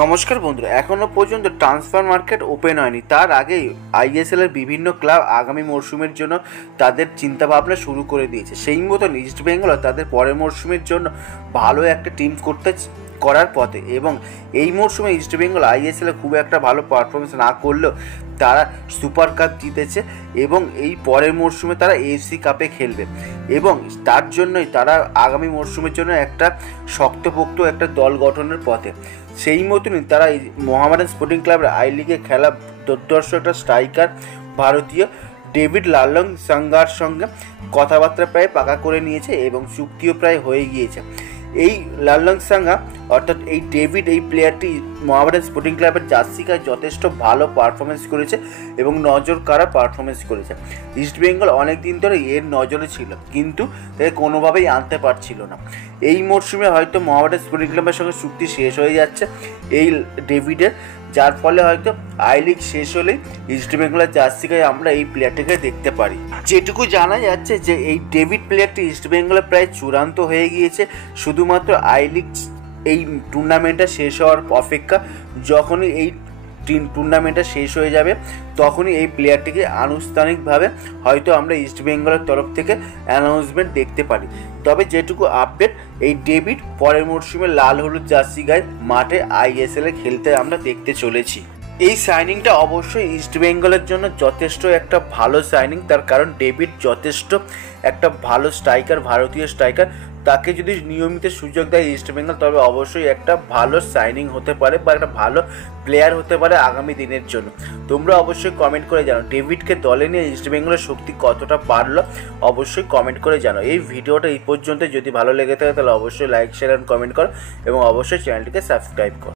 নমস্কার বন্ধুরা, এখনো পর্যন্ত ট্রান্সফার মার্কেট ওপেন হয়নি। তার আগেই আইএসএল এর বিভিন্ন ক্লাব আগামী মরশুমের জন্য তাদের চিন্তাভাবনা শুরু করে দিয়েছে। সেই মতন ইস্টবেঙ্গল তাদের পরের মরশুমের জন্য ভালো একটা টিম করার পথে, এবং এই মরশুমে ইস্টবেঙ্গল আইএসএল এ খুব একটা ভালো পারফরমেন্স না করলেও তারা সুপার কাপ জিতেছে, এবং এই পরের মরশুমে তারা এএফসি কাপে খেলবে, এবং তার জন্যই তারা আগামী মরশুমের জন্য একটা শক্তপোক্ত একটা দল গঠনের পথে। সেই মতনই তারা মোহামেডান স্পোর্টিং ক্লাবের আই লিগে খেলা দুর্ধর্ষ একটা স্ট্রাইকার ভারতীয় ডেভিড লালংসাঙ্গার সঙ্গে কথাবার্তা প্রায় পাকা করে নিয়েছে, এবং চুক্তিও প্রায় হয়ে গিয়েছে। এই লালংসাঙ্গা অর্থাৎ এই ডেভিড, এই প্লেয়ারটি মোহামেডান স্পোর্টিং ক্লাবের জার্সি গায়ে যথেষ্ট ভালো পারফরমেন্স করেছে এবং নজর কাড়া পারফরমেন্স করেছে। ইস্টবেঙ্গল অনেক দিন ধরে এর নজরে ছিল, কিন্তু তাকে কোনোভাবেই আনতে পারছিল না। এই মরশুমে হয়তো মোহামেডান স্পোর্টিং ক্লাবের সঙ্গে চুক্তি শেষ হয়ে যাচ্ছে এই ডেভিডের, যার ফলে হয়তো আই লিগ শেষ হলেই ইস্টবেঙ্গলের জার্সি গায়ে আমরা এই প্লেয়ারটিকে দেখতে পারি। যেটুকু জানা যাচ্ছে যে এই ডেভিড প্লেয়ারটি ইস্টবেঙ্গলে প্রায় চূড়ান্ত হয়ে গিয়েছে, শুধুমাত্র আই লিগ এই টুর্নামেন্টটা শেষ হওয়ার অপেক্ষা। যখনই এই টুর্নামেন্টটা শেষ হয়ে যাবে তখনই এই প্লেয়ারটিকে আনুষ্ঠানিকভাবে হয়তো আমরা ইস্টবেঙ্গলের তরফ থেকে অ্যানাউন্সমেন্ট দেখতে পারি। তবে যেটুকু আপডেট, এই ডেভিড পরের মরশুমে লাল হলুদ জার্সি গায়ে মাঠে আইএসএল এ খেলতে আমরা দেখতে চলেছি। এই সাইনিংটা অবশ্যই ইস্টবেঙ্গলের জন্য যথেষ্ট একটা ভালো সাইনিং, তার কারণ ডেভিড যথেষ্ট একটা ভালো স্ট্রাইকার, ভারতীয় স্ট্রাইকার। তাকে যদি নিয়মিত সুযোগ দেয় ইস্টবেঙ্গল, তবে অবশ্যই একটা ভালো সাইনিং হতে পারে বা একটা ভালো প্লেয়ার হতে পারে আগামী দিনের জন্য। তোমরা অবশ্যই কমেন্ট করে জানো ডেভিডকে দলে নিয়ে ইস্টবেঙ্গলের শক্তি কতটা বাড়লো, অবশ্যই কমেন্ট করে জানো। এই ভিডিওটা এই পর্যন্ত যদি ভালো লেগে থাকে তাহলে অবশ্যই লাইক, শেয়ার অ্যান্ড কমেন্ট করো, এবং অবশ্যই চ্যানেলটিকে সাবস্ক্রাইব করো।